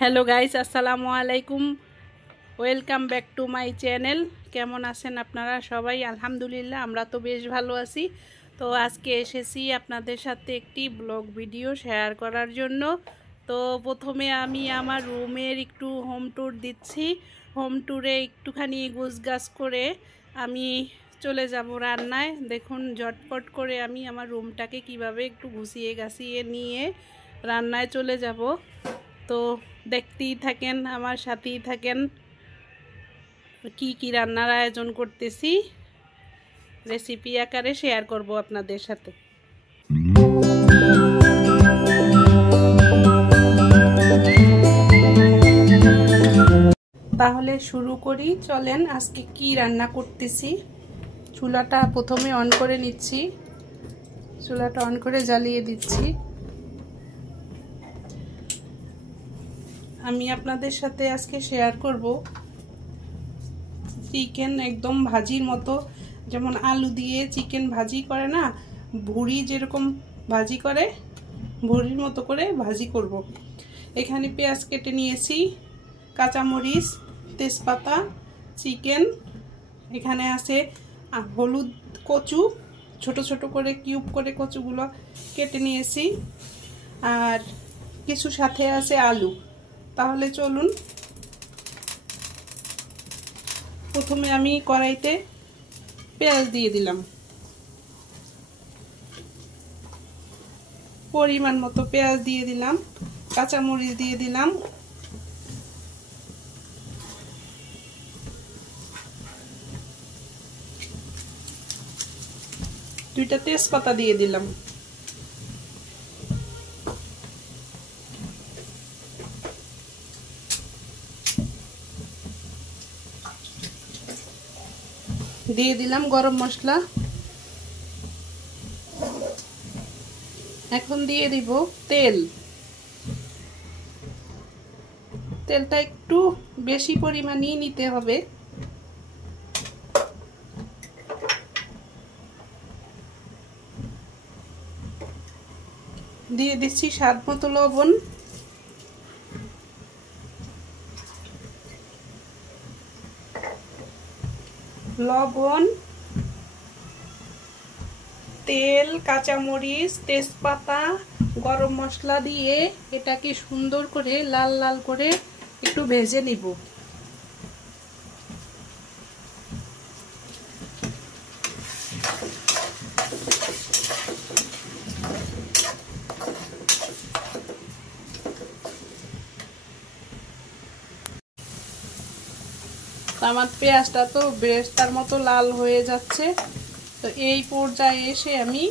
Hello guys, আসসালামু আলাইকুম। Welcome back to my channel. কেমন আছেন আপনারা সবাই? আলহামদুলিল্লাহ, আমরা তো বেশ ভালো আছি। তো আজকে এসেছি আপনাদের সাথে একটি ব্লগ ভিডিও শেয়ার করার জন্য। তো প্রথমে আমি আমার রুমের একটু হোম ট্যুর দিচ্ছি। হোম ট্যুরে একটুখানি গোছগাছ করে আমি চলে যাব রান্নায়। দেখুন ঝটপট করে আমি আমার রুমটাকে কিভাবে একটু গুছিয়ে গাছিয়ে নিয়ে রান্নায় চলে যাব। তো দেখতেই থাকেন, আমার সাথেই থাকেন, কি কি রান্নার আয়োজন করতেছি রেসিপি আকারে শেয়ার করব আপনাদের সাথে। তাহলে শুরু করি, চলেন। আজকে কি রান্না করতেছি। চুলাটা প্রথমে অন করে নিচ্ছি, চুলাটা অন করে জ্বালিয়ে দিচ্ছি। আমি আপনাদের সাথে আজকে শেয়ার করব চিকেন একদম ভাজির মতো, যেমন আলু দিয়ে চিকেন ভাজি করে না, ভুড়ি যেরকম ভাজি করে ভুড়ির মতো করে ভাজি করব। এখানে পেঁয়াজ কেটে নিয়েছি, কাঁচামরিচ, তেজপাতা, চিকেন, এখানে আছে হলুদ, কচু, ছোট ছোট করে কিউব করে কচুগুলো কেটে নিয়েছি, আর কিছু সাথে আছে আলু। তাহলে চলুন, প্রথমে আমি কড়াইতে পেঁয়াজ দিয়ে দিলাম, পরিমাণ মতো পেঁয়াজ দিয়ে দিলাম, কাঁচামরিচ দিয়ে দিলাম, দুইটা তেজপাতা দিয়ে দিলাম, দিয়ে দিলাম গরম মশলা। এখন দিয়ে দিব তেল। তেলটা একটু বেশি পরিমাণেই নিতে হবে। দিয়ে দিচ্ছি স্বাদ মতো লবণ, তেল, কাঁচামরিচ, তেজপাতা, গরম মশলা দিয়ে এটাকে সুন্দর করে লাল লাল করে একটু ভেজে নিব। আমার পেঁয়াজটা তো বেরেস্তার মতো লাল হয়ে যাচ্ছে। তো এই পর্যায়ে এসে আমি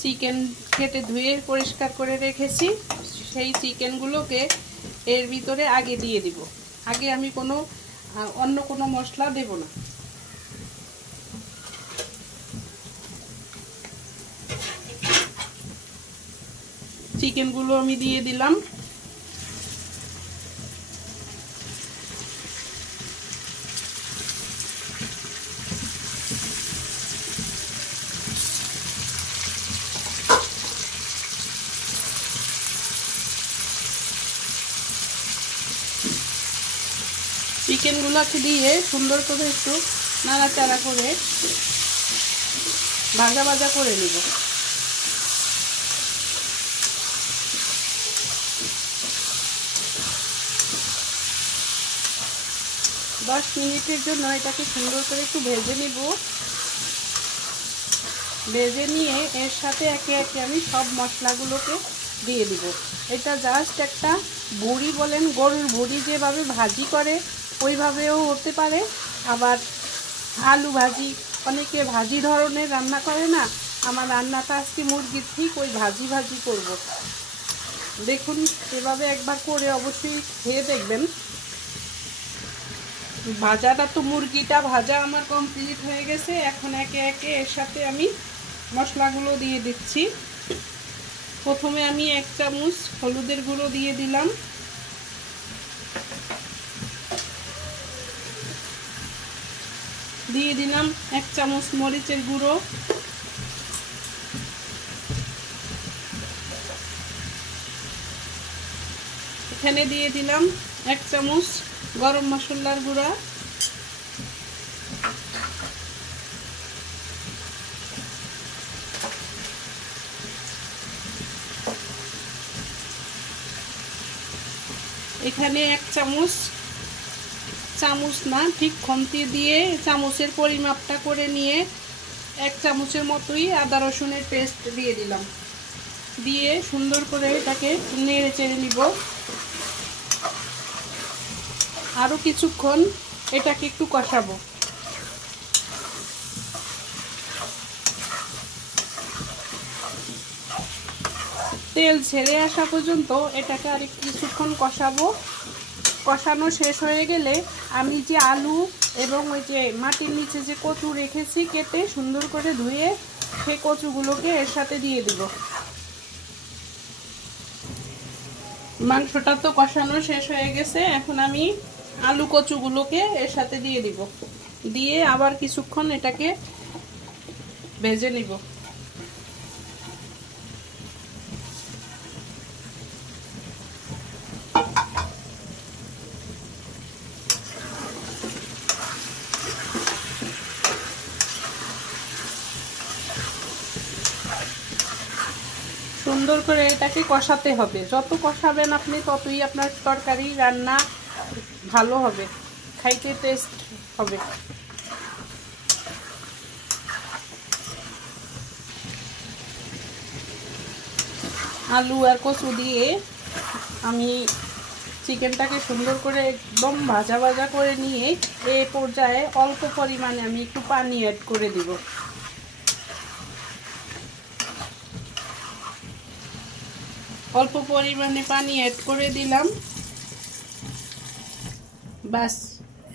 চিকেন কেটে ধুয়ে পরিষ্কার করে রেখেছি, সেই চিকেনগুলোকে এর ভিতরে আগে দিয়ে দিব। আগে আমি অন্য কোনো মশলা দেব না। চিকেনগুলো আমি দিয়ে দিলাম। চিকেনগুলোকে দিয়ে সুন্দর করে একটু নাড়াচাড়া করে ভাজা ভাজা করে নিব। 10 মিনিটের জন্য এটাকে সুন্দর করে একটু ভেজে নিব। ভেজে নিয়ে এর সাথে একে একে আমি সব মশলাগুলোকে দিয়ে দিব। এটা জাস্ট একটা ভুড়ি বলেন, গরুর ভুড়ি যেভাবে ভাজি করে ওইভাবেও হতে পারে, আবার আলু ভাজি, অনেকে ভাজি ধরনের রান্না করে না। আমার রান্নাটা আজকে মুরগির ঠিক ওই ভাজি ভাজি করব। দেখুন, এভাবে একবার করে অবশ্যই খেয়ে দেখবেন। ভাজাটা তো, মুরগিটা ভাজা আমার কমপ্লিট হয়ে গেছে। এখন একে একে এর সাথে আমি মশলাগুলো দিয়ে দিচ্ছি। প্রথমে আমি 1 চামচ হলুদের গুঁড়ো দিয়ে দিলাম, দিয়ে দিলাম 1 চামচ মরিচের গুঁড়ো, এখানে দিয়ে দিলাম 1 চামচ গরম মশলার গুঁড়া, এখানে 1 চামচ, চামচ না ঠিক খন্তি দিয়ে চামচের পরিমাপটা করে নিয়ে 1 চামচের মতোই আদা রসুনের পেস্ট দিয়ে দিলাম। দিয়ে সুন্দর করে এটাকে নেড়ে চেড়ে নিব। আরও কিছুক্ষণ এটাকে একটু কষাবো। তেল ছেড়ে আসা পর্যন্ত এটাকে আর কিছুক্ষণ কষাবো। কষানো শেষ হয়ে গেলে আমি যে আলু এবং ওই যে মাটির নিচে যে কচু রেখেছি কেটে সুন্দর করে ধুয়ে সেই কচুগুলোকে এর সাথে দিয়ে দিব। মাংসটা তো কষানো শেষ হয়ে গেছে, এখন আমি আলু কচুগুলোকে এর সাথে দিয়ে দিব। দিয়ে আবার কিছুক্ষণ এটাকে ভেজে নিব। সুন্দর করে এটাকে কষাতে হবে। যত কষাবেন আপনি ততই আপনার তরকারি রান্না ভালো হবে, খাইতে টেস্ট হবে। আলু আর কচু দিয়ে আমি চিকেনটাকে সুন্দর করে একদম ভাজা ভাজা করে নিয়ে এই পর্যায়ে অল্প পরিমাণে আমি একটু পানি অ্যাড করে দিব। অল্প পরিমাণে পানি অ্যাড করে দিলাম। বাস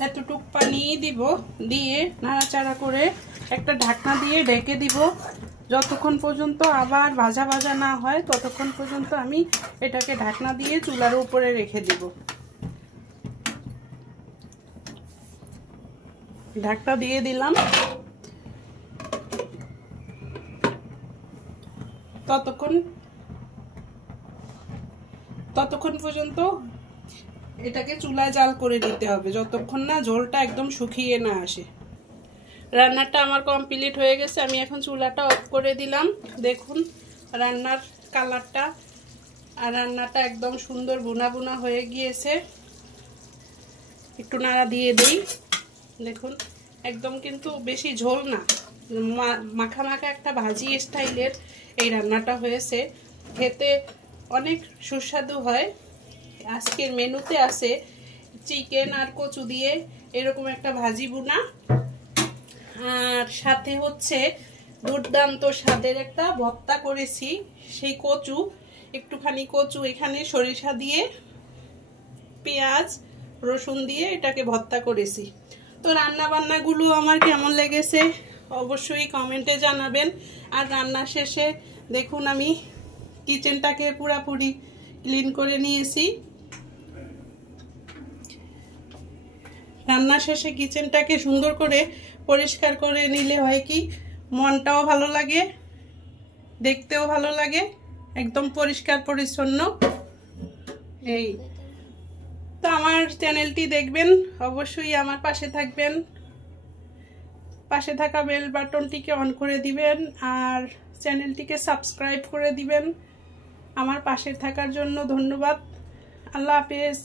এতটুক পানি দিব। দিয়ে নাড়াচাড়া করে একটা ঢাকনা দিয়ে ঢেকে দিব। যতক্ষণ পর্যন্ত আবার ভাজা ভাজা না হয় ততক্ষণ পর্যন্ত আমি এটাকে ঢাকনা দিয়ে চুলার উপরে রেখে দিব। ঢাকনা দিয়ে দিলাম। ততক্ষণ পর্যন্ত এটাকে চুলায় জাল করে দিতে হবে, যতক্ষণ না ঝোলটা একদম শুকিয়ে না আসে। রান্নাটা আমার কমপ্লিট হয়ে গেছে। আমি এখন চুলাটা অফ করে দিলাম। দেখুন রান্নার কালারটা, আর রান্নাটা একদম সুন্দর বুনা বুনা হয়ে গিয়েছে। একটু নাড়া দিয়ে দেই। দেখুন একদম কিন্তু বেশি ঝোল না, মাখা মাখা একটা ভাজি স্টাইলের এই রান্নাটা হয়েছে। খেতে অনেক সুস্বাদু হয়। আজকের মেনুতে আছে চিকেন আর কচু দিয়ে এরকম একটা ভাজি বুনা, আর সাথে হচ্ছে দুর্দান্ত স্বাদের একটা ভর্তা করেছি। সেই কচু, একটুখানি কচু এখানে সরিষা দিয়ে পেঁয়াজ রসুন দিয়ে এটাকে ভর্তা করেছি। তো রান্না বান্নাগুলো আমার কেমন লেগেছে অবশ্যই কমেন্টে জানাবেন। আর রান্না শেষে দেখুন আমি কিচেনটাকে পুরোপুরি ক্লিন করে নিয়েছি। রান্না শেষে কিচেনটাকে সুন্দর করে পরিষ্কার করে নিলে হয় কি মনটাও ভালো লাগে, দেখতেও ভালো লাগে, একদম পরিষ্কার পরিচ্ছন্ন। এই তো আমার চ্যানেলটি দেখবেন, অবশ্যই আমার পাশে থাকবেন। পাশে থাকা বেল বাটনটিকে অন করে দিবেন আর চ্যানেলটিকে সাবস্ক্রাইব করে দিবেন। আমার পাশে থাকার জন্য ধন্যবাদ। আল্লাহ হাফেজ।